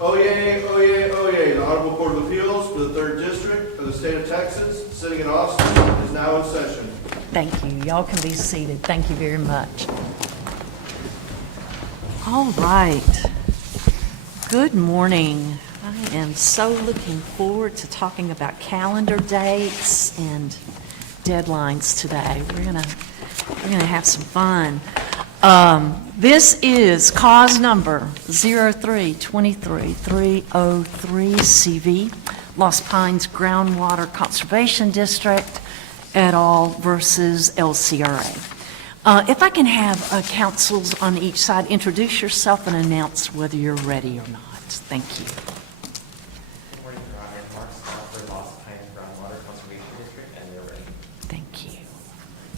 Oyez, oyez, oyez. The Honorable Court of Appeals for the 3rd District of the State of Texas, sitting in Austin, is now in session. Thank you. Y'all can be seated. Thank you very much. All right. Good morning. I am so looking forward to talking about calendar dates and deadlines today. We're gonna have some fun. This is cause number 0323303 Lost Pines Groundwater Conservation District et al. Versus LCRA. If I can have counsels on each side, introduce yourself and announce whether you're ready or not. Thank you. Good morning, Your Honor. Mark Scott for Lost Pines Groundwater Conservation District, and they're ready. Thank you.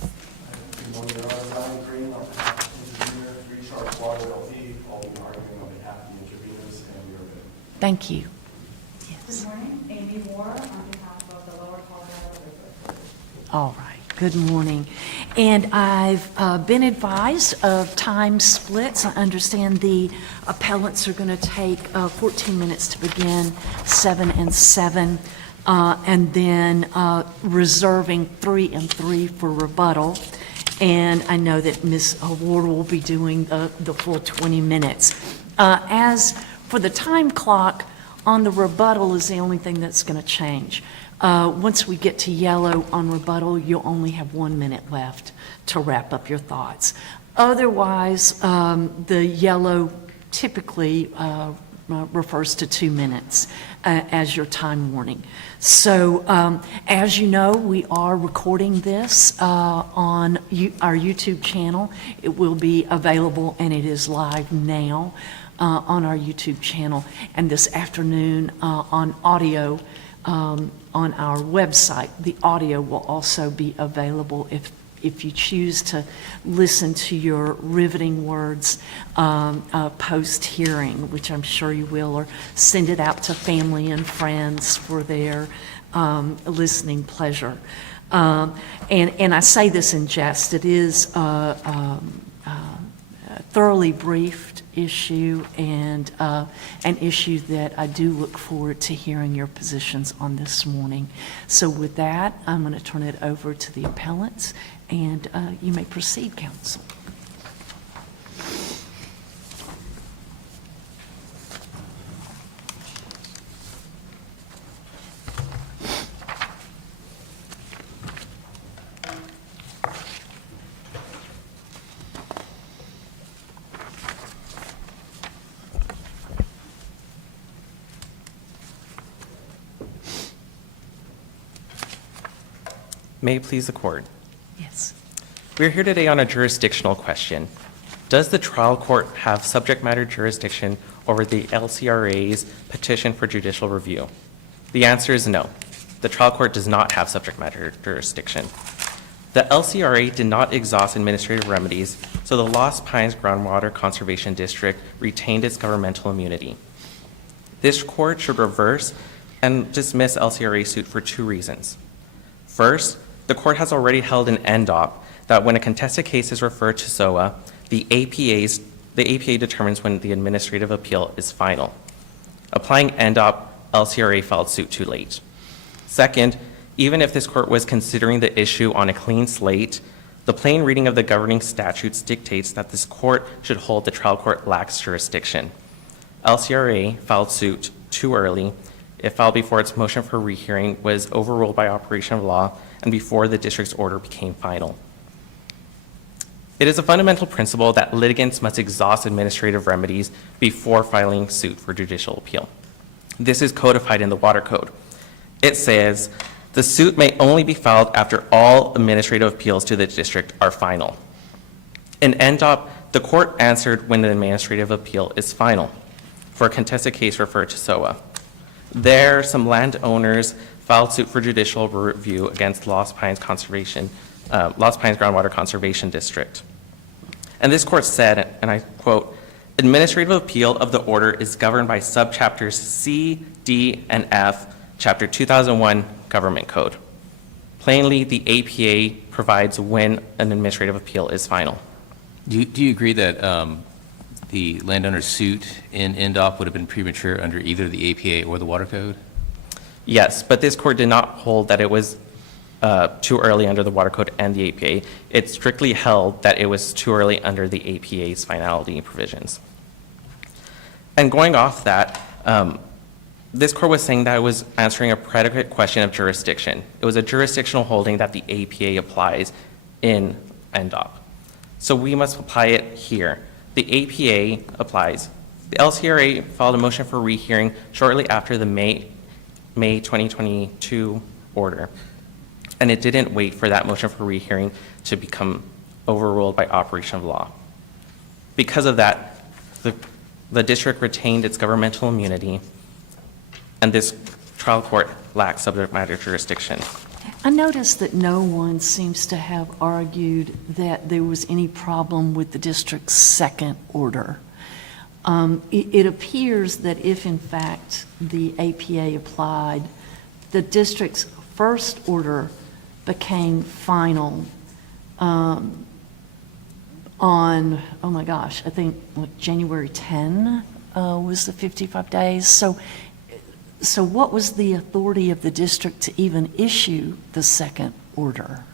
Good morning, Your Honor. Ryan Green, on behalf of Intervenor, Recharge Water LP. I'll be arguing on behalf of the intervenors, and we are ready. Thank you. Good Yes. morning, Amy Moore on behalf of the Lower Colorado River. All right. Good morning. And I've been advised of time splits. I understand the appellants are going to take 14 minutes to begin, 7 and 7, and then reserving 3 and 3 for rebuttal. And I know that Ms. Ward will be doing the full 20 minutes. As for the time clock, on the rebuttal is the only thing that's going to change. Once we get to yellow on rebuttal, you'll only have 1 minute left to wrap up your thoughts. Otherwise, the yellow typically refers to 2 minutes as your time warning. So as you know, we are recording this on our YouTube channel. It will be available, and it is live now on our YouTube channel, and this afternoon on audio on our website. The audio will also be available if you choose to listen to your riveting words post-hearing, which I'm sure you will, or send it out to family and friends for their listening pleasure. And I say this in jest. It is a thoroughly briefed issue, and an issue that I do look forward to hearing your positions on this morning. So with that, I'm going to turn it over to the appellants, and you may proceed, counsel. May it please the court. Yes. We're here today on a jurisdictional question. Does the trial court have subject matter jurisdiction over the LCRA's petition for judicial review? The answer is no. The trial court does not have subject matter jurisdiction. The LCRA did not exhaust administrative remedies, so the Lost Pines Groundwater Conservation District retained its governmental immunity. This court should reverse and dismiss LCRA's suit for 2 reasons. First, the court has already held an NDOP that when a contested case is referred to SOA, the APA determines when the administrative appeal is final. Applying NDOP, LCRA filed suit too late. Second, even if this court was considering the issue on a clean slate, the plain reading of the governing statutes dictates that this court should hold the trial court lacks jurisdiction. LCRA filed suit too early. It filed before its motion for rehearing was overruled by operation of law and before the district's order became final. It is a fundamental principle that litigants must exhaust administrative remedies before filing suit for judicial appeal. This is codified in the Water Code. It says, the suit may only be filed after all administrative appeals to the district are final. In NDOP, the court answered when the administrative appeal is final for a contested case referred to SOA. There, some landowners filed suit for judicial review against Lost Pines Groundwater Conservation District. And this court said, and I quote, administrative appeal of the order is governed by subchapters C, D, and F, Chapter 2001 Government Code. Plainly, the APA provides when an administrative appeal is final. Do you agree that the landowner's suit in NDOP would have been premature under either the APA or the Water Code? Yes, but this court did not hold that it was too early under the Water Code and the APA. It strictly held that it was too early under the APA's finality provisions. And going off that, this court was saying that it was answering a predicate question of jurisdiction. It was a jurisdictional holding that the APA applies in NDOP. So we must apply it here. The APA applies. The LCRA filed a motion for rehearing shortly after the May 2022 order. And it didn't wait for that motion for rehearing to become overruled by operation of law. Because of that, the district retained its governmental immunity, and this trial court lacks subject matter jurisdiction. I noticed that no one seems to have argued that there was any problem with the district's second order. It appears that if, in fact, the APA applied, the district's first order became final on, oh my gosh, I think January 10 was the 55 days. So what was the authority of the district to even issue the second order?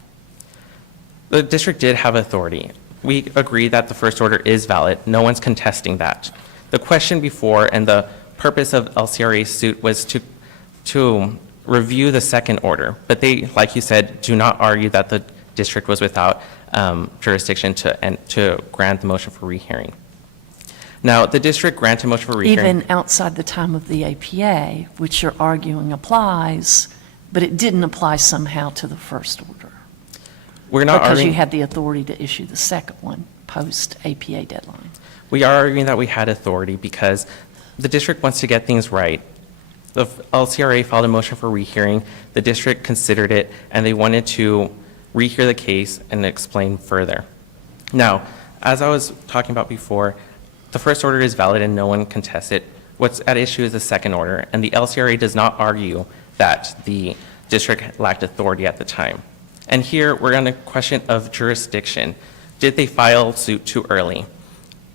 The district did have authority. We agree that the first order is valid. No one's contesting that. The question before and the purpose of LCRA's suit was to review the second order, but they, like you said, do not argue that the district was without jurisdiction to grant the motion for rehearing. Now, the district granted motion for rehearing. Even outside the time of the APA, which you're arguing applies, but it didn't apply somehow to the first order. We're not Because arguing. you had the authority to issue the second one post-APA deadline. We are arguing that we had authority because the district wants to get things right. The LCRA filed a motion for rehearing. The district considered it, and they wanted to rehear the case and explain further. Now, as I was talking about before, the first order is valid and no one contests it. What's at issue is the second order, and the LCRA does not argue that the district lacked authority at the time. And here, we're on a question of jurisdiction. Did they file suit too early?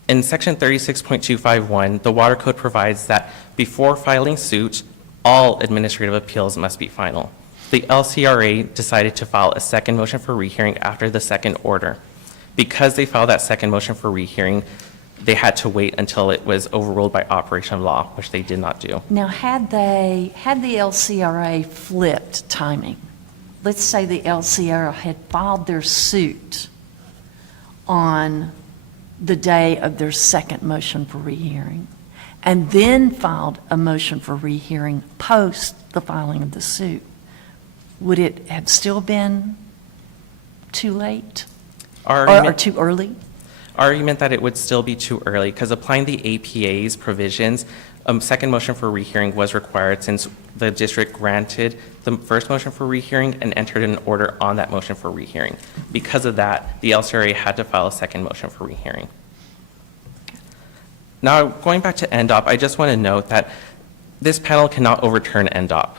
In Section 36.251, the Water Code provides that before filing suit, all administrative appeals must be final. The LCRA decided to file a second motion for rehearing after the second order. Because they filed that second motion for rehearing, they had to wait until it was overruled by operation of law, which they did not do. Now, had the LCRA flipped timing, let's say the LCRA had filed their suit on the day of their second motion for rehearing, and then filed a motion for rehearing post the filing of the suit, would it have still been too late or too early? Argument that it would still be too early, because applying the APA's provisions, a second motion for rehearing was required since the district granted the first motion for rehearing and entered an order on that motion for rehearing. Because of that, the LCRA had to file a second motion for rehearing. Now, going back to NDOP, I just want to note that this panel cannot overturn NDOP.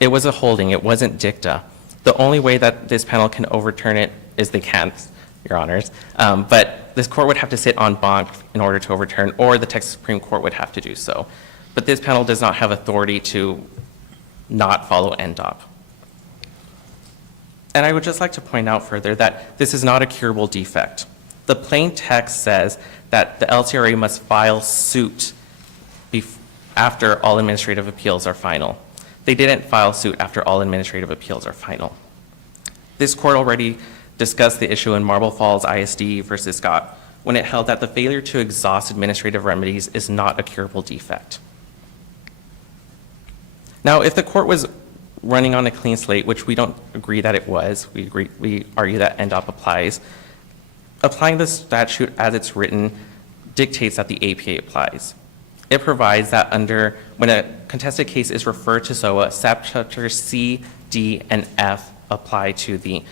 It was a holding, it wasn't dicta. The only way that this panel can overturn it is they can't, Your Honors. But this court would have to sit en banc in order to overturn, or the Texas Supreme Court would have to do so. But this panel does not have authority to not follow NDOP. And I would just like to point out further that this is not a curable defect. The plain text says that the LCRA must file suit after all administrative appeals are final. They didn't file suit after all administrative appeals are final. This court already discussed the issue in Marble Falls ISD versus Scott when it held that the failure to exhaust administrative remedies is not a curable defect. Now, if the court was running on a clean slate, which we don't agree that it was, we argue that NDOP applies, applying the statute as it's written dictates that the APA applies. It provides that when a contested case is referred to SOA, subchapters C, D, and F apply to the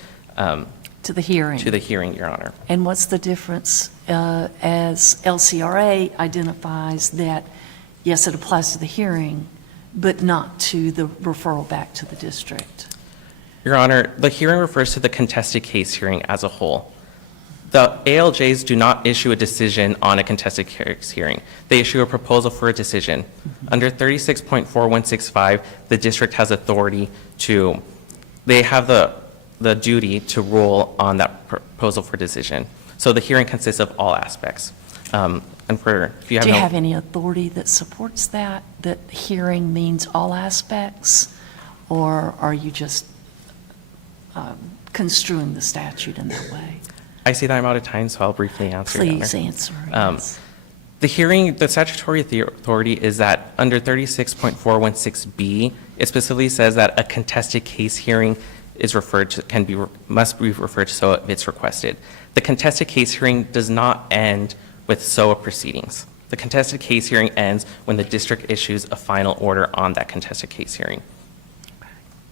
hearing, Your Honor. And what's the difference as LCRA identifies that, yes, it applies to the hearing, but not to the referral back to the district? Your Honor, the hearing refers to the contested case hearing as a whole. The ALJs do not issue a decision on a contested case hearing. They issue a proposal for a decision. Under 36.4165, the district has authority to, they have the duty to rule on that proposal for decision. So the hearing consists of all aspects. And for, if you have Do you no- have any authority that supports that hearing means all aspects? Or are you just construing the statute in that way? I see that I'm out of time, so I'll briefly answer. Your Honor. Please answer, Um, yes. The hearing, the statutory authority is that under 36.416B, it specifically says that a contested case hearing is referred to, must be referred to SOA if it's requested. The contested case hearing does not end with SOA proceedings. The contested case hearing ends when the district issues a final order on that contested case hearing.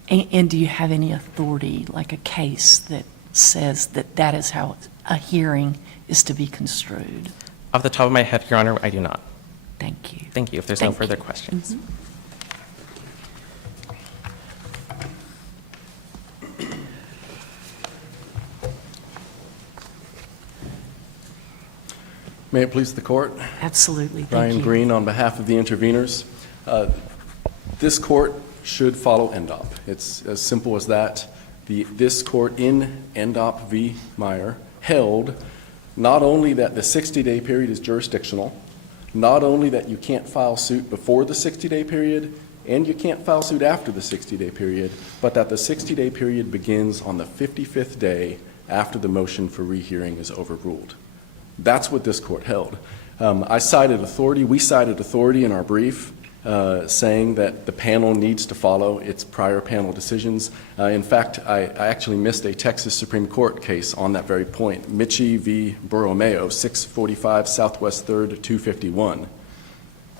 And do you have any authority, like a case that says that that is how a hearing is to be construed? Off the top of my head, Your Honor, I do not. Thank you. Thank you. If there's no Thank further you. questions. May it please the court? Absolutely, thank Ryan you. Green on behalf of the interveners. This court should follow NDOP. It's as simple as that. This court in NDOP v. Meyer held not only that the 60-day period is jurisdictional, not only that you can't file suit before the 60-day period, and you can't file suit after the 60-day period, but that the 60-day period begins on the 55th day after the motion for rehearing is overruled. That's what this court held. We cited authority in our brief saying that the panel needs to follow its prior panel decisions. In fact, I actually missed a Texas Supreme Court case on that very point, Michie v. Borromeo, 645 Southwest 3rd, 251.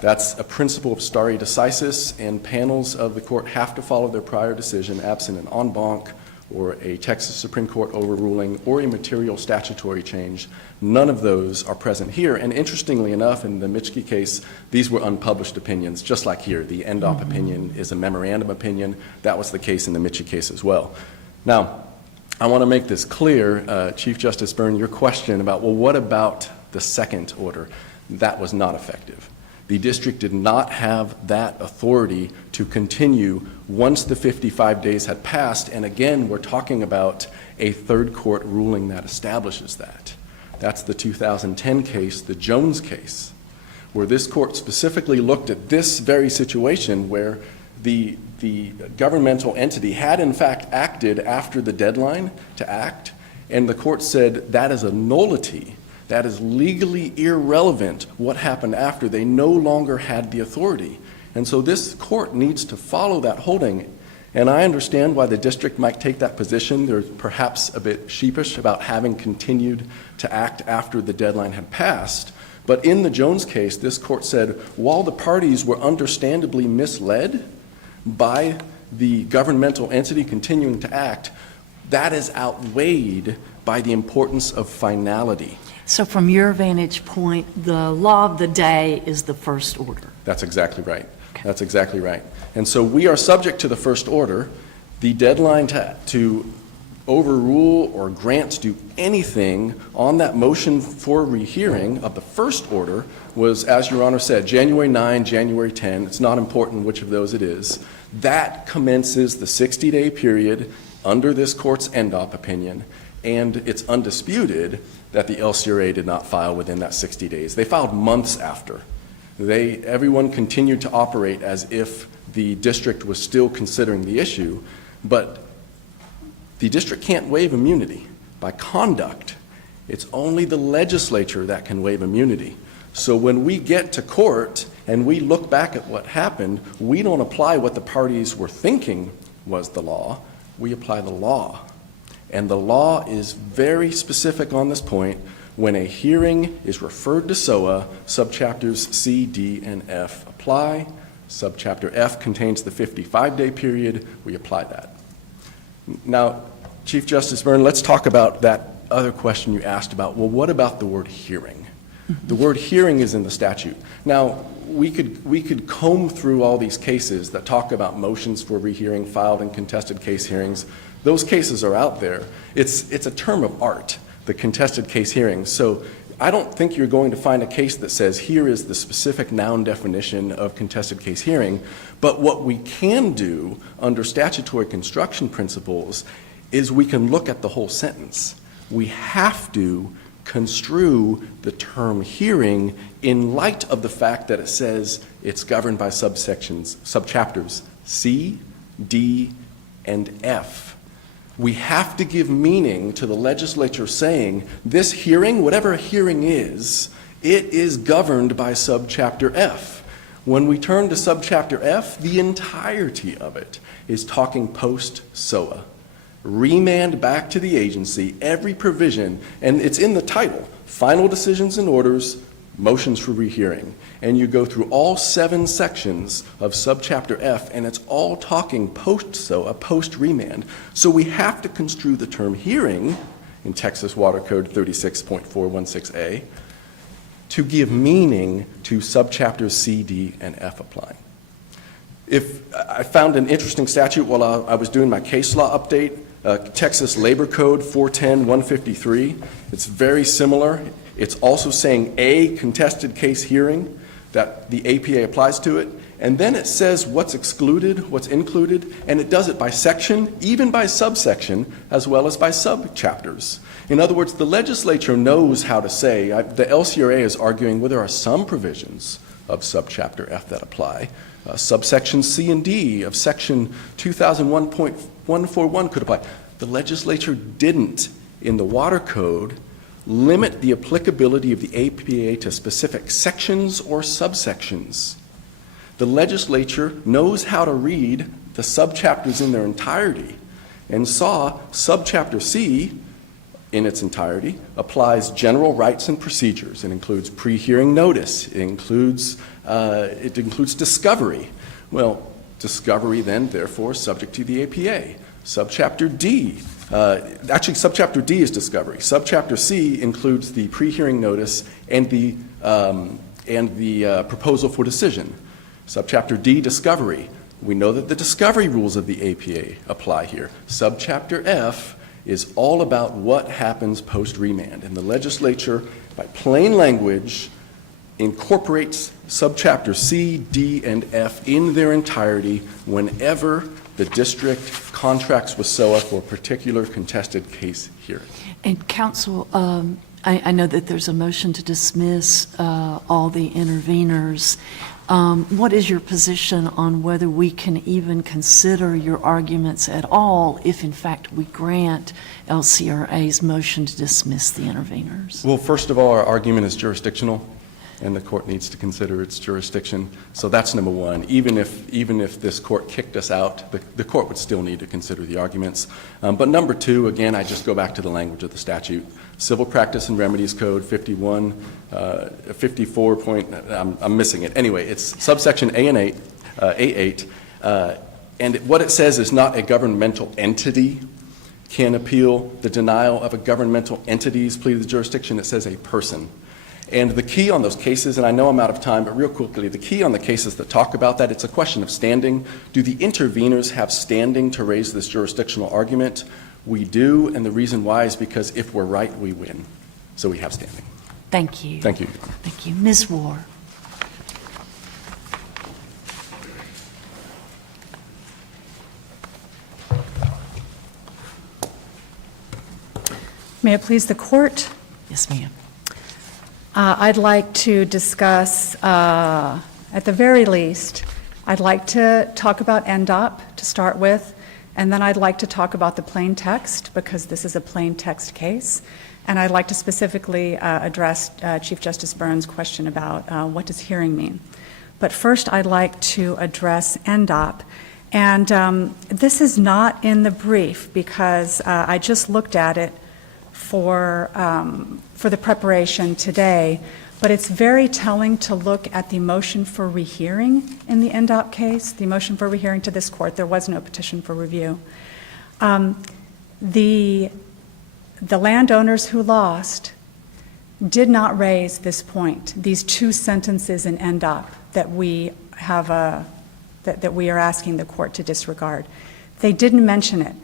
That's a principle of stare decisis, and panels of the court have to follow their prior decision absent an en banc or a Texas Supreme Court overruling or a material statutory change. None of those are present here. And interestingly enough, in the Michie case, these were unpublished opinions, just like here. The NDOP opinion is a memorandum opinion. That was the case in the Michie case as well. Now, I want to make this clear, Chief Justice Byrne, your question about, well, what about the second order? That was not effective. The district did not have that authority to continue once the 55 days had passed. And again, we're talking about a third court ruling that establishes that. That's the 2010 case, the Jones case, where this court specifically looked at this very situation where the governmental entity had in fact acted after the deadline to act, and the court said that is a nullity. That is legally irrelevant what happened after. They no longer had the authority. And so this court needs to follow that holding. And I understand why the district might take that position. They're perhaps a bit sheepish about having continued to act after the deadline had passed. But in the Jones case, this court said, while the parties were understandably misled by the governmental entity continuing to act, that is outweighed by the importance of finality. So from your vantage point, the law of the day is the first order. That's exactly right. That's exactly right. And so we are subject to the first order. The deadline to overrule or grant to do anything on that motion for rehearing of the first order was, as Your Honor said, January 9, January 10. It's not important which of those it is. That commences the 60-day period under this court's NDOP opinion, and it's undisputed that the LCRA did not file within that 60 days. They filed months after. Everyone continued to operate as if the district was still considering the issue, but the district can't waive immunity by conduct. It's only the legislature that can waive immunity. So when we get to court and we look back at what happened, we don't apply what the parties were thinking was the law. We apply the law. And the law is very specific on this point. When a hearing is referred to SOA, subchapters C, D, and F apply. Subchapter F contains the 55-day period. We apply that. Now, Chief Justice Byrne, let's talk about that other question you asked about. Well, what about the word hearing? The word hearing is in the statute. Now, we could comb through all these cases that talk about motions for rehearing filed in contested case hearings. Those cases are out there. It's a term of art. the contested case hearing. So I don't think you're going to find a case that says here is the specific noun definition of contested case hearing, but what we can do under statutory construction principles is we can look at the whole sentence. We have to construe the term hearing in light of the fact that it says it's governed by subchapters C, D, and F. We have to give meaning to the legislature saying this hearing, whatever a hearing is, it is governed by subchapter F. When we turn to subchapter F, the entirety of it is talking post-SOA. Remand back to the agency, every provision, and it's in the title, final decisions and orders, motions for rehearing. And you go through all 7 sections of subchapter F, and it's all talking post-SOA, post-remand. So we have to construe the term hearing in Texas Water Code 36.416A to give meaning to subchapters C, D, and F applying. If I found an interesting statute while I was doing my case law update, Texas Labor Code 410-153. It's very similar. It's also saying a contested case hearing, that the APA applies to it, and then it says what's excluded, what's included, and it does it by section, even by subsection, as well as by subchapters. In other words, the legislature knows how to say, the LCRA is arguing well, there are some provisions of subchapter F that apply. Subsection C and D of section 2001.141 could apply. The legislature didn't, in the Water Code, limit the applicability of the APA to specific sections or subsections. The legislature knows how to read the subchapters in their entirety and saw subchapter C in its entirety applies general rights and procedures. It includes pre-hearing notice. It includes discovery. Well, discovery then, therefore, is subject to the APA. Subchapter D, actually subchapter D is discovery. Subchapter C includes the pre-hearing notice and the proposal for decision. Subchapter D, discovery. We know that the discovery rules of the APA apply here. Subchapter F is all about what happens post-remand. And the legislature, by plain language, incorporates subchapter C, D, and F in their entirety whenever the district contracts with SOA for a particular contested case hearing. And counsel, I know that there's a motion to dismiss all the interveners. What is your position on whether we can even consider your arguments at all if, in fact, we grant LCRA's motion to dismiss the interveners? Well, first of all, our argument is jurisdictional, and the court needs to consider its jurisdiction. So that's number one. Even if this court kicked us out, the court would still need to consider the arguments. But number two, again, I just go back to the language of the statute. Civil Practice and Remedies Code 54 I'm missing it. Anyway, it's subsection A8, and what it says is not a governmental entity can appeal the denial of a governmental entity's plea to the jurisdiction. It says a person. And the key on those cases, and I know I'm out of time, but real quickly, the key on the cases that talk about that, it's a question of standing. Do the interveners have standing to raise this jurisdictional argument? We do, and the reason why is because if we're right, we win. So we have standing. Thank you. Thank you. Thank you. Ms. Warr. May it please the court? Yes, ma'am. I'd like to discuss, at the very least, I'd like to talk about NDOP to start with, and then I'd like to talk about the plain text, because this is a plain text case. And I'd like to specifically address Chief Justice Burns' question about what does hearing mean. But first, I'd like to address NDOP. And this is not in the brief, because I just looked at it for the preparation today, but it's very telling to look at the motion for rehearing in the NDOP case, the motion for rehearing to this court. There was no petition for review. The landowners who lost did not raise this point, these two sentences in NDOP that we have that we are asking the court to disregard. They didn't mention it.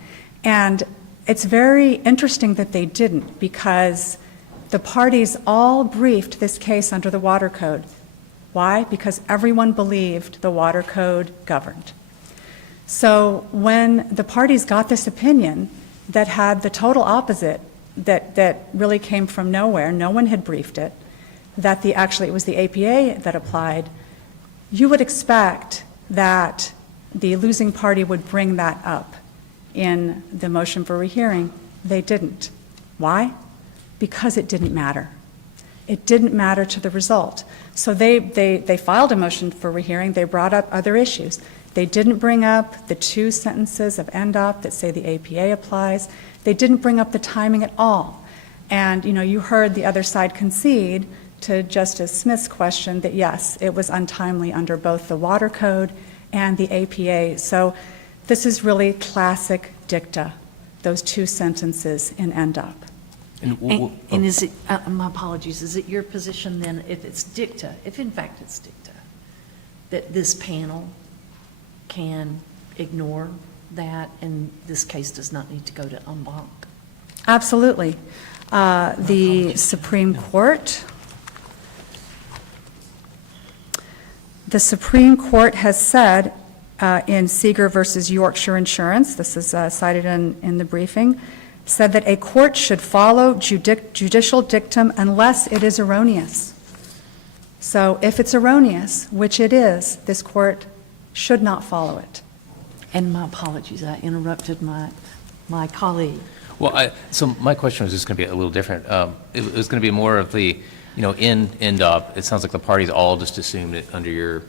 And it's very interesting that they didn't, because the parties all briefed this case under the Water Code. Why? Because everyone believed the Water Code governed. So when the parties got this opinion that had the total opposite, that really came from nowhere, no one had briefed it, that actually it was the APA that applied, you would expect that the losing party would bring that up in the motion for rehearing. They didn't. Why? Because it didn't matter. It didn't matter to the result. So they filed a motion for rehearing. They brought up other issues. They didn't bring up the 2 sentences of NDOP that say the APA applies. They didn't bring up the timing at all. And, you heard the other side concede to Justice Smith's question that, yes, it was untimely under both the Water Code and the APA. So this is really classic dicta, those 2 sentences in NDOP. And is it, my apologies, is it your position then, if it's dicta, if in fact it's dicta, that this panel can ignore that and this case does not need to go to en banc? Absolutely. The Supreme Court has said in Seeger versus Yorkshire Insurance, this is cited in the briefing, said that a court should follow judicial dictum unless it is erroneous. So if it's erroneous, which it is, this court should not follow it. And my apologies, I interrupted my colleague. Well, so my question was just going to be a little different. It was going to be more of the, in NDOP, it sounds like the parties all just assumed it under your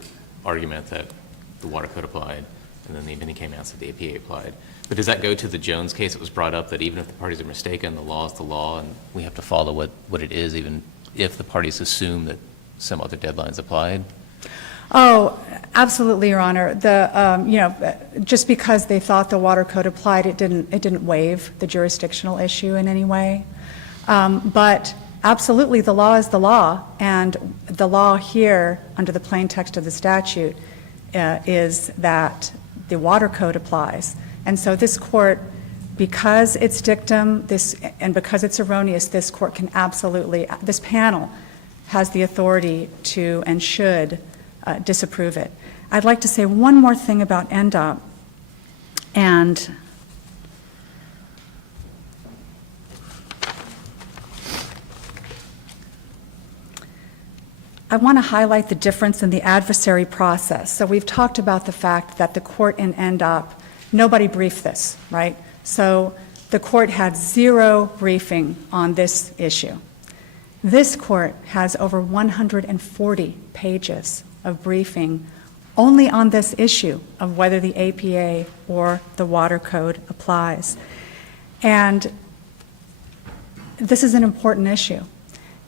argument that the Water Code applied, and then the opinion came out that the APA applied. But does that go to the Jones case? It was brought up that even if the parties are mistaken, the law is the law, and we have to follow what it is, even if the parties assume that some other deadlines applied? Oh, absolutely, Your Honor. Just because they thought the Water Code applied, it didn't waive the jurisdictional issue in any way. But absolutely, the law is the law, and the law here, under the plain text of the statute, is that the Water Code applies. And so this court, because it's dictum, and because it's erroneous, this court can absolutely, this panel has the authority to and should disapprove it. I'd like to say one more thing about NDOP, and I want to highlight the difference in the adversary process. So we've talked about the fact that the court in NDOP, nobody briefed this, right? So the court had 0 briefing on this issue. This court has over 140 pages of briefing only on this issue of whether the APA or the Water Code applies. And this is an important issue,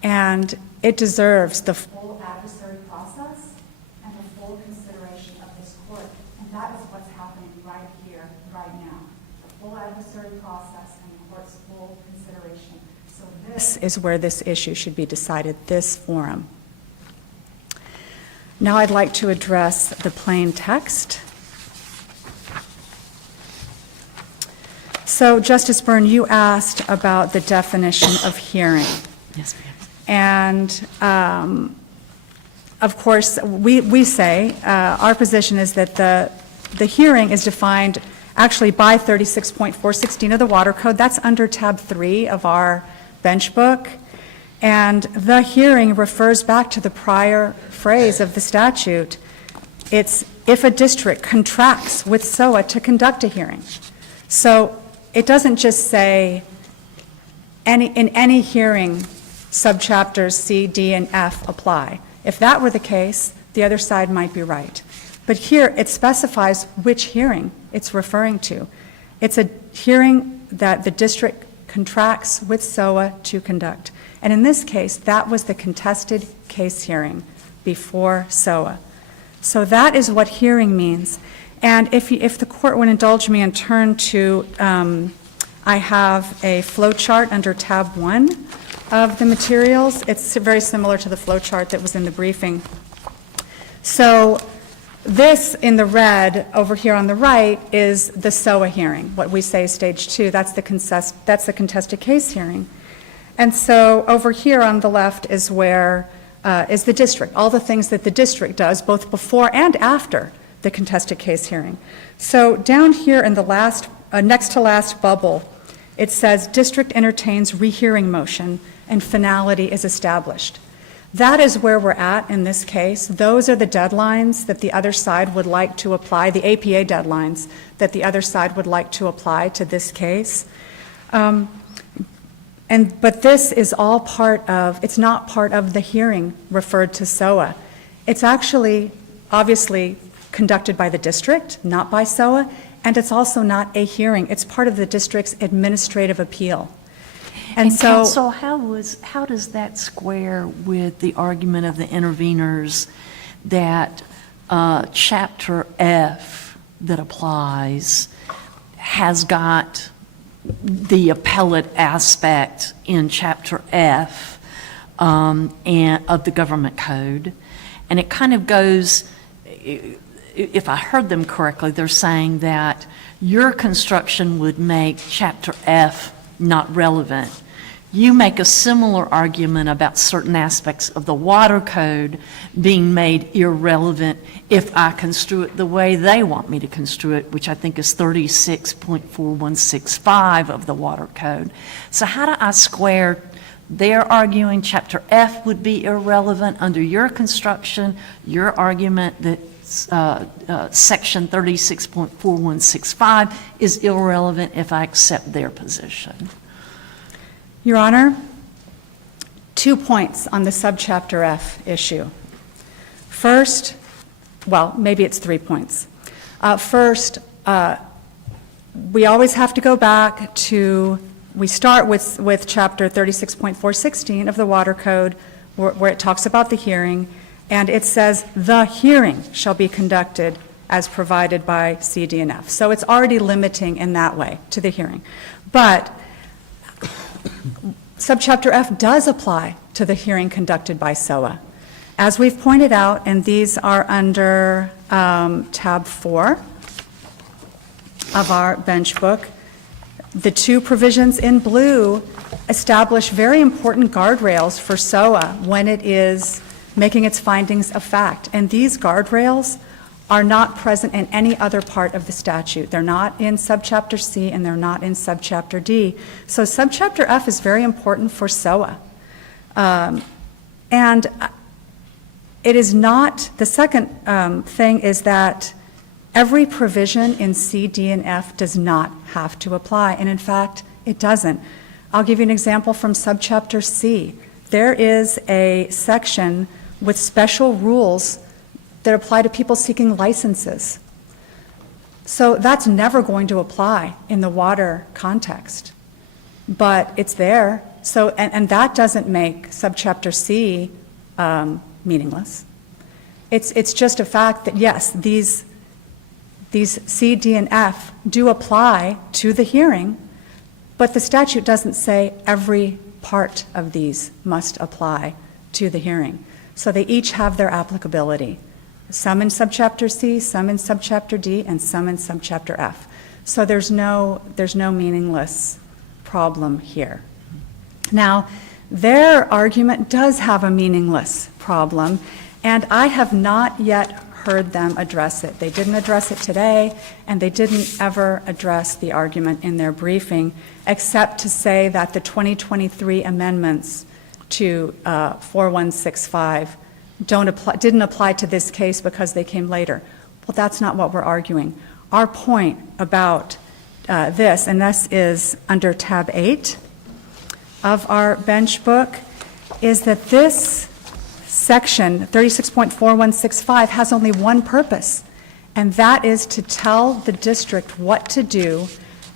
and it deserves the full adversary process and the full consideration of this court. And that is what's happening right here, right now. The full adversary process and the court's full consideration. So this is where this issue should be decided, this forum. Now I'd like to address the plain text. So, Justice Byrne, you asked about the definition of hearing. Yes, ma'am. And, of course, we say, our position is that the hearing is defined actually by 36.416 of the Water Code. That's under tab 3 of our bench book. And the hearing refers back to the prior phrase of the statute. It's if a district contracts with SOA to conduct a hearing. So it doesn't just say in any hearing, subchapters C, D, and F apply. If that were the case, the other side might be right. But here, it specifies which hearing it's referring to. It's a hearing that the district contracts with SOA to conduct. And in this case, that was the contested case hearing before SOA. So that is what hearing means. And if the court would indulge me and turn to, I have a flow chart under tab 1 of the materials. It's very similar to the flow chart that was in the briefing. So This in the red over here on the right is the SOA hearing, what we say stage 2. That's the contested case hearing. And so over here on the left is where is the district, all the things that the district does both before and after the contested case hearing. So down here in the last, next to last bubble, it says district entertains rehearing motion and finality is established. That is where we're at in this case. Those are the deadlines that the other side would like to apply, the APA deadlines that the other side would like to apply to this case. But this is all part of, it's not part of the hearing referred to SOA. It's actually obviously conducted by the district, not by SOA, and it's also not a hearing. It's part of the district's administrative appeal. And so, counsel, how does that square with the argument of the interveners that Chapter F that applies has got the appellate aspect in Chapter F and of the government code, and it kind of goes, if I heard them correctly, they're saying that your construction would make Chapter F not relevant. You make a similar argument about certain aspects of the water code being made irrelevant if I construe it the way they want me to construe it, which I think is 36.4165 of the water code. So how do I square they're arguing Chapter F would be irrelevant under your construction, your argument that Section 36.4165 is irrelevant if I accept their position? Your Honor, 2 points on the subchapter F issue. First, well, maybe it's 3 points. First, we always have to go back to, we start with Chapter 36.416 of the Water Code, where it talks about the hearing, and it says the hearing shall be conducted as provided by C, D, and F. So it's already limiting in that way to the hearing. But subchapter F does apply to the hearing conducted by SOA. As we've pointed out, and these are under tab 4 of our bench book, the 2 provisions in blue establish very important guardrails for SOA when it is making its findings of fact. And these guardrails are not present in any other part of the statute. They're not in subchapter C and they're not in subchapter D. So subchapter F is very important for SOA. And it is not, the second thing is that every provision in C, D, and F does not have to apply. And in fact, it doesn't. I'll give you an example from subchapter C. There is a section with special rules that apply to people seeking licenses. So that's never going to apply in the water context, but it's there. So, and that doesn't make subchapter C meaningless. It's just a fact that yes, these C, D, and F do apply to the hearing, but the statute doesn't say every part of these must apply to the hearing. So they each have their applicability. Some in subchapter C, some in subchapter D, and some in subchapter F. So there's no meaningless problem here. Now, their argument does have a meaningless problem, and I have not yet heard them address it. They didn't address it today, and they didn't ever address the argument in their briefing, except to say that the 2023 amendments to 4165 didn't apply to this case because they came later. Well, that's not what we're arguing. Our point about this, and this is under tab 8 of our bench book, is that this section, 36.4165, has only one purpose, and that is to tell the district what to do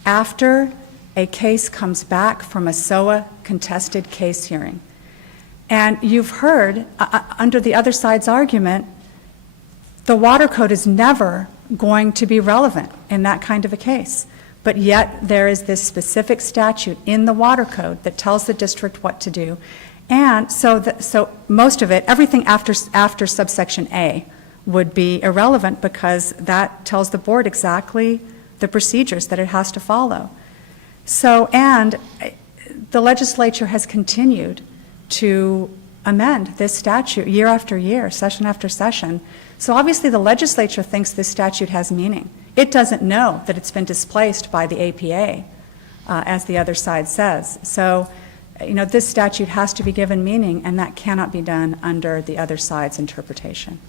after a case comes back from a SOA contested case hearing. And you've heard, under the other side's argument, the water code is never going to be relevant in that kind of a case. But yet there is this specific statute in the water code that tells the district what to do. And so most of it, everything after subsection A, would be irrelevant because that tells the board exactly the procedures that it has to follow. So, and the legislature has continued to amend this statute year after year, session after session. So obviously the legislature thinks this statute has meaning. It doesn't know that it's been displaced by the APA, as the other side says. So, this statute has to be given meaning, and that cannot be done under the other side's interpretation.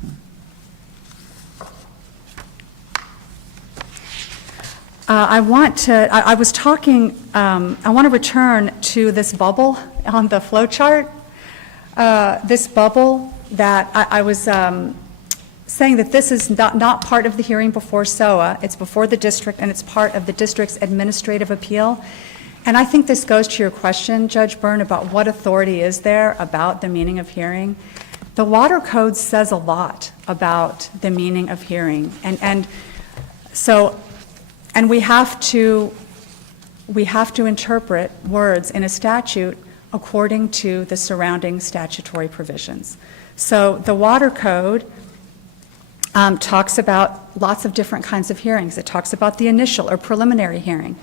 I want to return to this bubble on the flow chart. This bubble that I was saying that this is not part of the hearing before SOA. It's before the district, and it's part of the district's administrative appeal. And I think this goes to your question, Judge Byrne, about what authority is there about the meaning of hearing. The Water Code says a lot about the meaning of hearing. And we have to interpret words in a statute according to the surrounding statutory provisions. So the Water Code talks about lots of different kinds of hearings. It talks about the initial or preliminary hearing.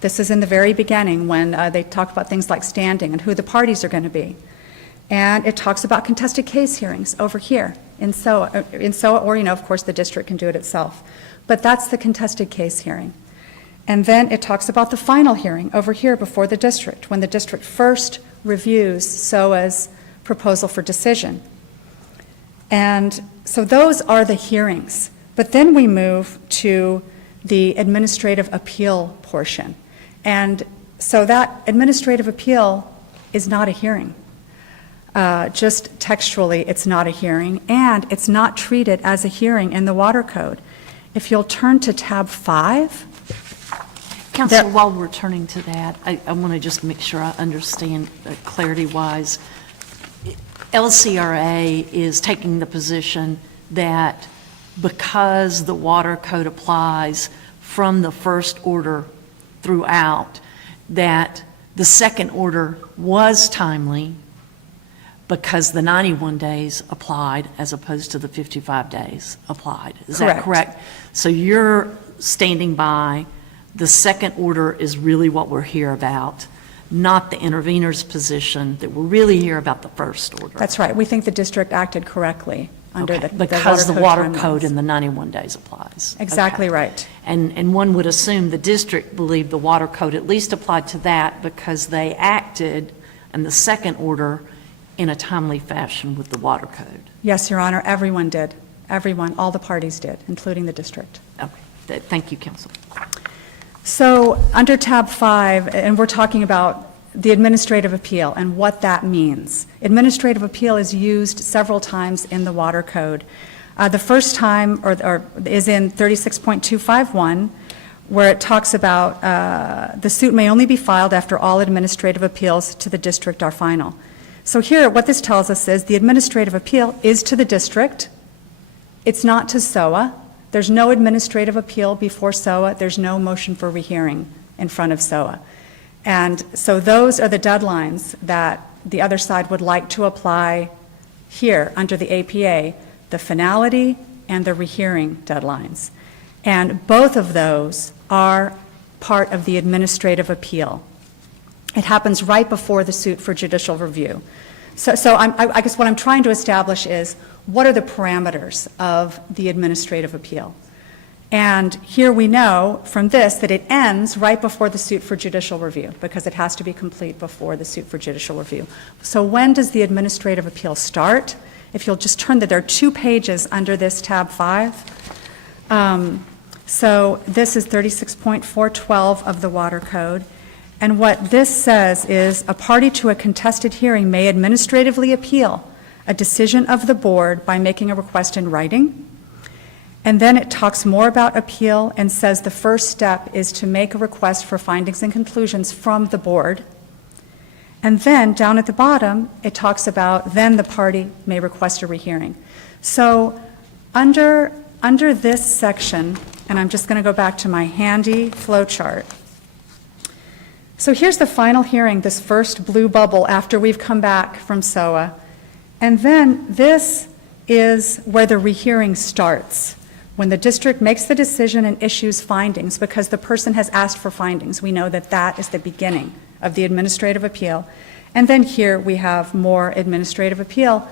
This is in the very beginning when they talk about things like standing and who the parties are going to be. And it talks about contested case hearings over here in SOA, or, of course, the district can do it itself. But that's the contested case hearing. And then it talks about the final hearing over here before the district, when the district first reviews SOA's proposal for decision. And so those are the hearings. But then we move to the administrative appeal portion. And so that administrative appeal is not a hearing. Just textually, it's not a hearing, and it's not treated as a hearing in the Water Code. If you'll turn to tab 5. Council, while we're turning to that, I want to just make sure I understand clarity-wise. LCRA is taking the position that because the Water Code applies from the first order throughout, that the second order was timely because the 91 days applied as opposed to the 55 days applied. Is that correct? So you're standing by the second order is really what we're here about, not the intervener's position, that we're really here about the first order. That's right. We think the district acted correctly under the because the Water timelines. Code in the 91 days applies. Exactly Okay. right. And one would assume the district believed the Water Code at least applied to that because they acted in the second order in a timely fashion with the Water Code. Yes, Your Honor, everyone did. Everyone, all the parties did, including the district. Okay. Thank you, Counsel. So under tab 5, and we're talking about the administrative appeal and what that means. Administrative appeal is used several times in the Water Code. The first time or is in 36.251, where it talks about the suit may only be filed after all administrative appeals to the district are final. So here, what this tells us is the administrative appeal is to the district. It's not to SOA. There's no administrative appeal before SOA. There's no motion for rehearing in front of SOA. And so those are the deadlines that the other side would like to apply here under the APA, the finality and the rehearing deadlines. And both of those are part of the administrative appeal. It happens right before the suit for judicial review. So I guess what I'm trying to establish is what are the parameters of the administrative appeal? And here we know from this that it ends right before the suit for judicial review because it has to be complete before the suit for judicial review. So when does the administrative appeal start? If you'll just turn there are 2 pages under this tab 5. So this is 36.412 of the Water Code. And what this says is a party to a contested hearing may administratively appeal a decision of the board by making a request in writing. And then it talks more about appeal and says the first step is to make a request for findings and conclusions from the board. And then down at the bottom, it talks about then the party may request a rehearing. So under this section, and I'm just going to go back to my handy flow chart. So here's the final hearing, this first blue bubble after we've come back from SOA. And then this is where the rehearing starts. When the district makes the decision and issues findings, because the person has asked for findings, we know that that is the beginning of the administrative appeal. And then here we have more administrative appeal.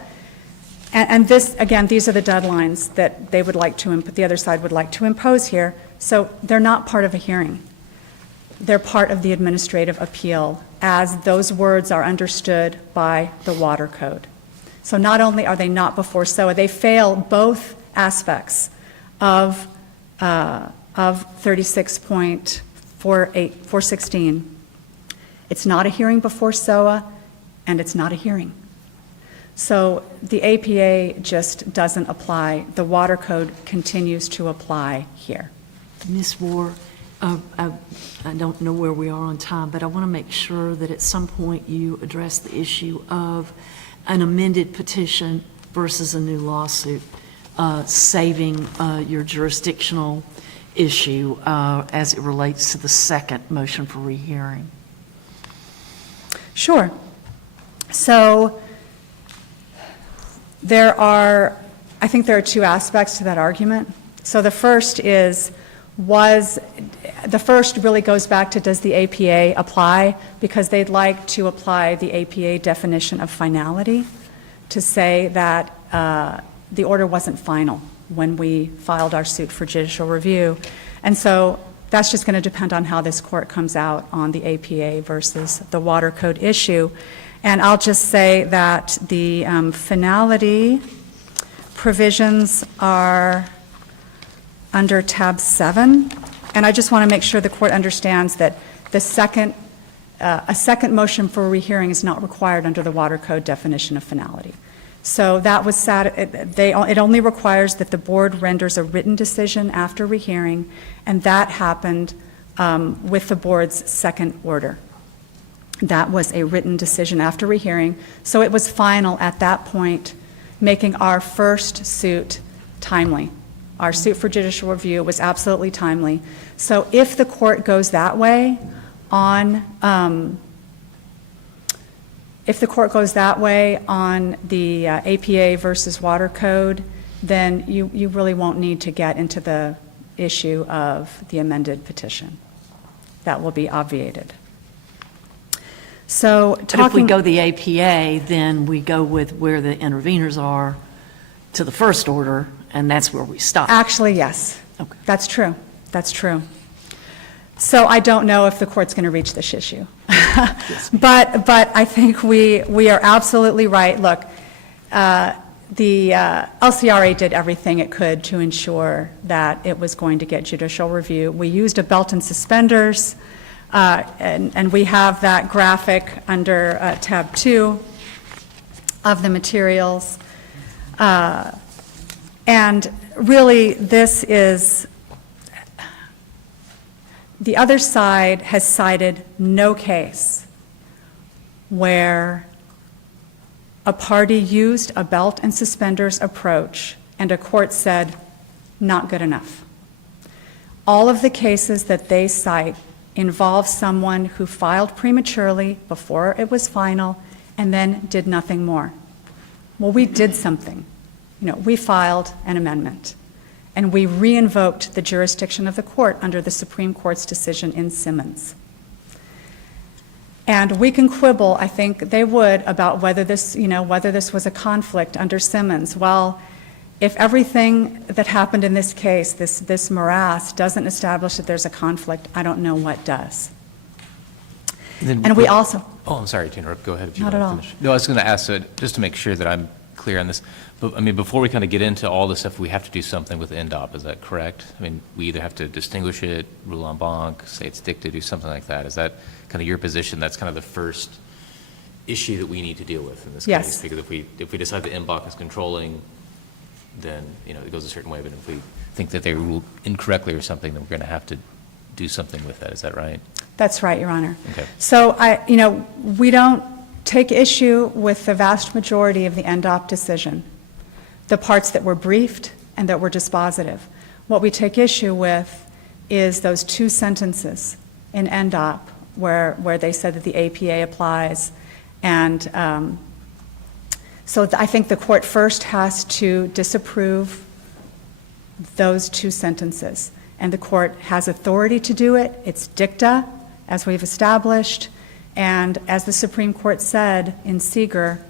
And this, again, these are the deadlines that they would like to, the other side would like to impose here. So they're not part of a hearing. They're part of the administrative appeal as those words are understood by the water code. So not only are they not before SOA, they fail both aspects of 36.416. It's not a hearing before SOA, and it's not a hearing. So the APA just doesn't apply. The water code continues to apply here. Ms. Moore, I don't know where we are on time, but I want to make sure that at some point you address the issue of an amended petition versus a new lawsuit, saving your jurisdictional issue as it relates to the second motion for rehearing. Sure. So I think there are two aspects to that argument. So the first really goes back to, does the APA apply? Because they'd like to apply the APA definition of finality to say that the order wasn't final when we filed our suit for judicial review. And so that's just going to depend on how this court comes out on the APA versus the water code issue. And I'll just say that the finality provisions are under tab 7. And I just want to make sure the court understands that a second motion for rehearing is not required under the water code definition of finality. So that was it only requires that the board renders a written decision after rehearing, and that happened with the board's second order. That was a written decision after rehearing, so it was final at that point, making our first suit timely. Our suit for judicial review was absolutely timely. So if the court goes that way on the APA versus water code, then you really won't need to get into the issue of the amended petition. That will be obviated. So But if we talking, go the APA, then we go with where the interveners are to the first order, and that's where we stop. actually, yes. Okay. That's true. That's true. So I don't know if the court's going to reach this issue. But I think we are absolutely right. Look, the LCRA did everything it could to ensure that it was going to get judicial review. We used a belt and suspenders, and we have that graphic under tab 2 of the materials. And really, this is, the other side has cited no case where a party used a belt and suspenders approach and a court said, not good enough. All of the cases that they cite involve someone who filed prematurely before it was final and then did nothing more. Well, we did something. We filed an amendment, and we re-invoked the jurisdiction of the court under the Supreme Court's decision in Simmons. And we can quibble, I think they would, about whether this was a conflict under Simmons. Well, if everything that happened in this case, this morass, doesn't establish that there's a conflict, I don't know what does. And we also... Oh, I'm sorry to interrupt. Go ahead if you Not want at to all. finish. No, I was going to ask, just to make sure that I'm clear on this, but I mean, before we kind of get into all this stuff, we have to do something with NDOP, is that correct? I mean, we either have to distinguish it, rule en banc, say it's dicta, do something like that. Is that kind of your position? That's kind of the first issue that we need to deal with in this Yes. case? Because if we decide that NBOC is controlling, then, it goes a certain way, but if we think that they ruled incorrectly or something, then we're going to have to do something with that. Is that right? That's right, Your Honor. Okay. So we don't take issue with the vast majority of the NDOP decision, the parts that were briefed and that were dispositive. What we take issue with is those two sentences in NDOP where they said that the APA applies and So I think the court first has to disapprove those two sentences. And the court has authority to do it. It's dicta, as we've established. And as the Supreme Court said in Seeger,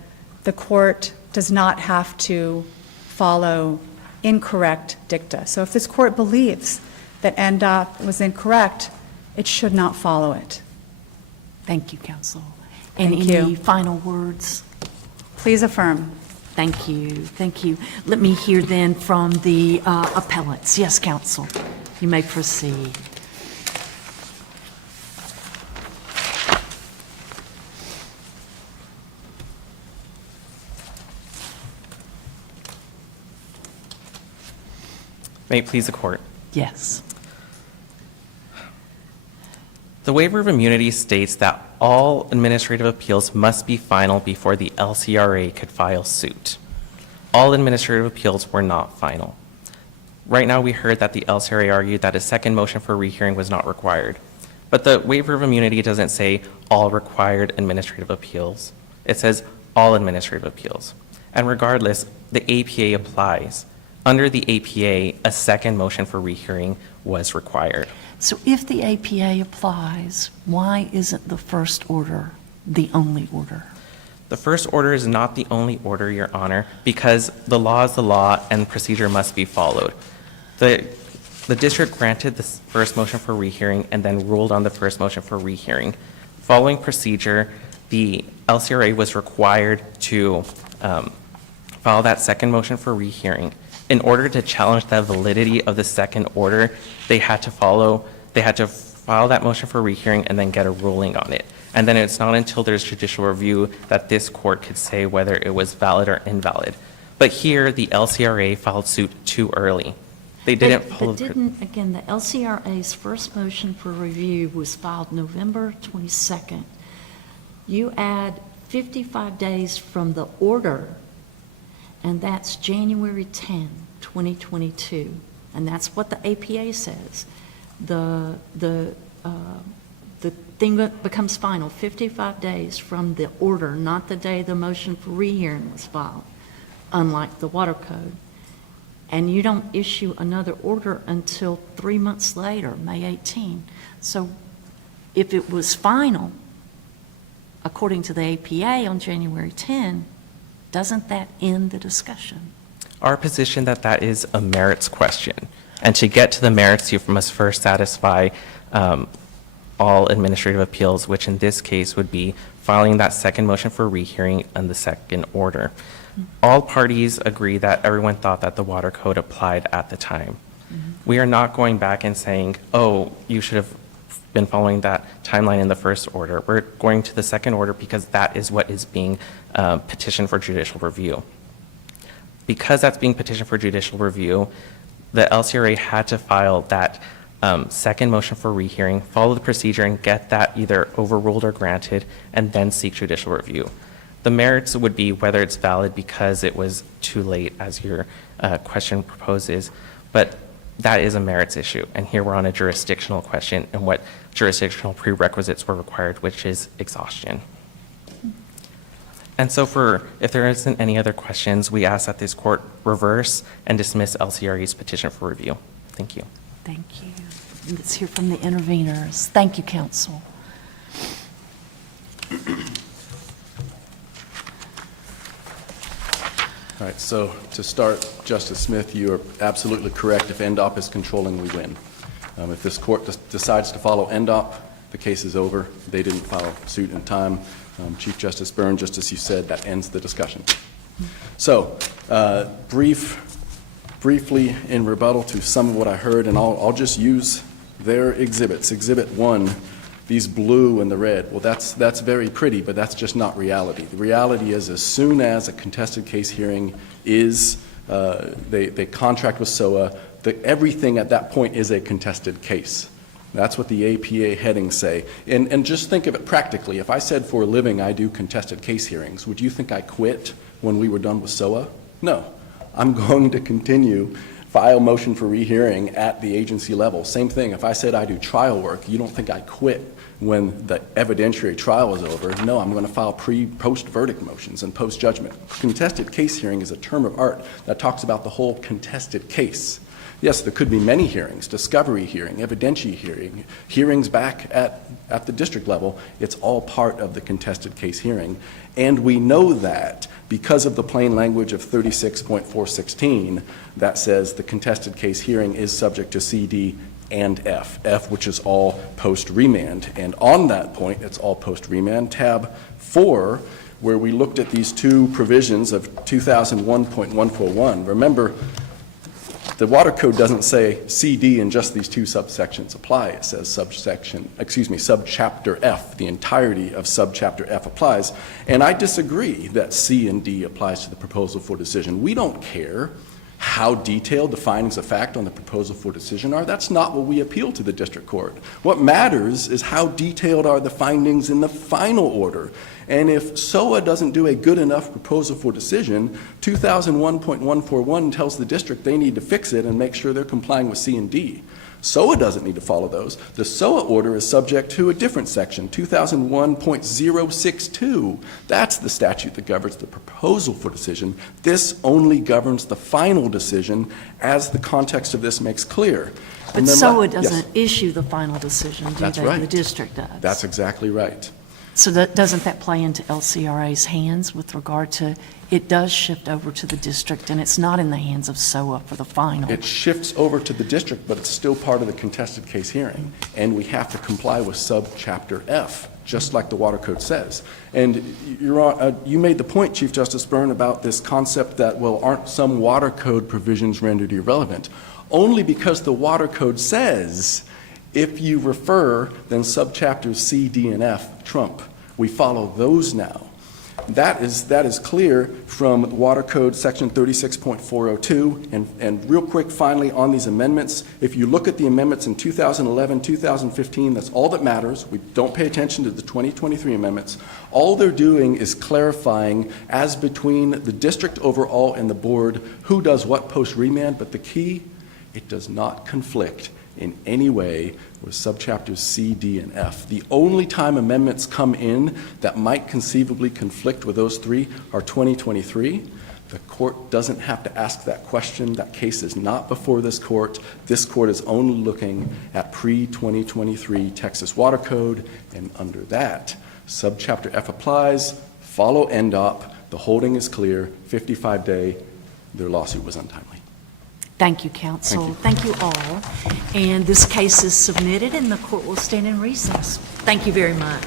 the court does not have to follow incorrect dicta. So if this court believes that NDOP was incorrect, it should not follow it. Thank you, counsel. And Thank you. any final words? Please affirm. Thank you, thank you. Let me hear then from the appellants. Yes, counsel, you may proceed. May it please the court. Yes. The waiver of immunity states that all administrative appeals must be final before the LCRA could file suit. All administrative appeals were not final. Right now, we heard that the LCRA argued that a second motion for rehearing was not required. But the waiver of immunity doesn't say all required administrative appeals. It says all administrative appeals. And regardless, the APA applies. Under the APA, a second motion for rehearing was required. So if the APA applies, why isn't the first order the only order? The first order is not the only order, Your Honor, because the law is the law and procedure must be followed. The district granted the first motion for rehearing and then ruled on the first motion for rehearing. Following procedure, the LCRA was required to file that second motion for rehearing. In order to challenge the validity of the second order, they had to file that motion for rehearing and then get a ruling on it. And then it's not until there's judicial review that this court could say whether it was valid or invalid. But here, the LCRA filed suit too early. They didn't follow. But didn't, again, the LCRA's first motion for review was filed November 22nd. You add 55 days from the order, and that's January 10, 2022. And that's what the APA says. The thing becomes final 55 days from the order, not the day the motion for rehearing was filed, unlike the Water Code. And you don't issue another order until 3 months later, May 18. So if it was final, according to the APA on January 10, doesn't that end the discussion? Our position that is a merits question. And to get to the merits, you must first satisfy all administrative appeals, which in this case would be filing that second motion for rehearing and the second order. All parties agree that everyone thought that the Water Code applied at the time. We are not going back and saying, oh, you should have been following that timeline in the first order. We're going to the second order because that is what is being petitioned for judicial review. Because that's being petitioned for judicial review, the LCRA had to file that second motion for rehearing, follow the procedure, and get that either overruled or granted, and then seek judicial review. The merits would be whether it's valid because it was too late, as your question proposes, but that is a merits issue. And here we're on a jurisdictional question and what jurisdictional prerequisites were required, which is exhaustion. And so if there isn't any other questions, we ask that this court reverse and dismiss LCRA's petition for review. Thank you. Thank you. Let's hear from the interveners. Thank you, counsel. All right, so to start, Justice Smith, you are absolutely correct. If NDOP is controlling, we win. If this court decides to follow NDOP, the case is over. They didn't file suit in time. Chief Justice Byrne, just as you said, that ends the discussion. So, briefly in rebuttal to some of what I heard, and I'll just use their exhibits. Exhibit 1, these blue and the red. Well, that's very pretty, but that's just not reality. The reality is, as soon as a contested case hearing is, they contract with SOA, everything at that point is a contested case. That's what the APA headings say. And just think of it practically. If I said for a living I do contested case hearings, would you think I quit when we were done with SOA? No. I'm going to continue file motion for rehearing at the agency level. Same thing, if I said I do trial work, you don't think I quit when the evidentiary trial is over. No, I'm going to file post-verdict motions and post-judgment. Contested case hearing is a term of art that talks about the whole contested case. Yes, there could be many hearings, discovery hearing, evidentiary hearing, hearings back at the district level. It's all part of the contested case hearing. And we know that because of the plain language of 36.416 that says the contested case hearing is subject to C, D, and F, which is all post-remand. And on that point, it's all post-remand. Tab 4, where we looked at these two provisions of 2001.141. Remember, the Water Code doesn't say C, D, and just these two subsections apply. It says subchapter F, the entirety of subchapter F applies. And I disagree that C and D applies to the proposal for decision. We don't care how detailed the findings of fact on the proposal for decision are. That's not what we appeal to the district court. What matters is how detailed are the findings in the final order. And if SOA doesn't do a good enough proposal for decision, 2001.141 tells the district they need to fix it and make sure they're complying with C and D. SOA doesn't need to follow those. The SOA order is subject to a different section, 2001.062. That's the statute that governs the proposal for decision. This only governs the final decision, as the context of this makes clear. But SOA doesn't issue the final decision, do That's they? right. The district does. That's exactly right. So doesn't that play into LCRA's hands with regard to, it does shift over to the district, and it's not in the hands of SOA for the final? It shifts over to the district, but it's still part of the contested case hearing, and we have to comply with subchapter F, just like the Water Code says. And you made the point, Chief Justice Byrne, about this concept that, well, aren't some Water Code provisions rendered irrelevant? Only because the Water Code says, if you refer, then subchapters C, D, and F trump. We follow those now. That is clear from Water Code Section 36.402. And real quick, finally, on these amendments, if you look at the amendments in 2011, 2015, that's all that matters. We don't pay attention to the 2023 amendments. All they're doing is clarifying, as between the district overall and the board, who does what post-remand, but the key, it does not conflict in any way with subchapters C, D, and F. The only time amendments come in that might conceivably conflict with those three are 2023. The court doesn't have to ask that question. That case is not before this court. This court is only looking at pre-2023 Texas Water Code, and under that, subchapter F applies, follow NDOP, the holding is clear, 55-day, their lawsuit was untimely. Thank you, counsel. Thank you all. And this case is submitted, and the court will stand in recess. Thank you very much.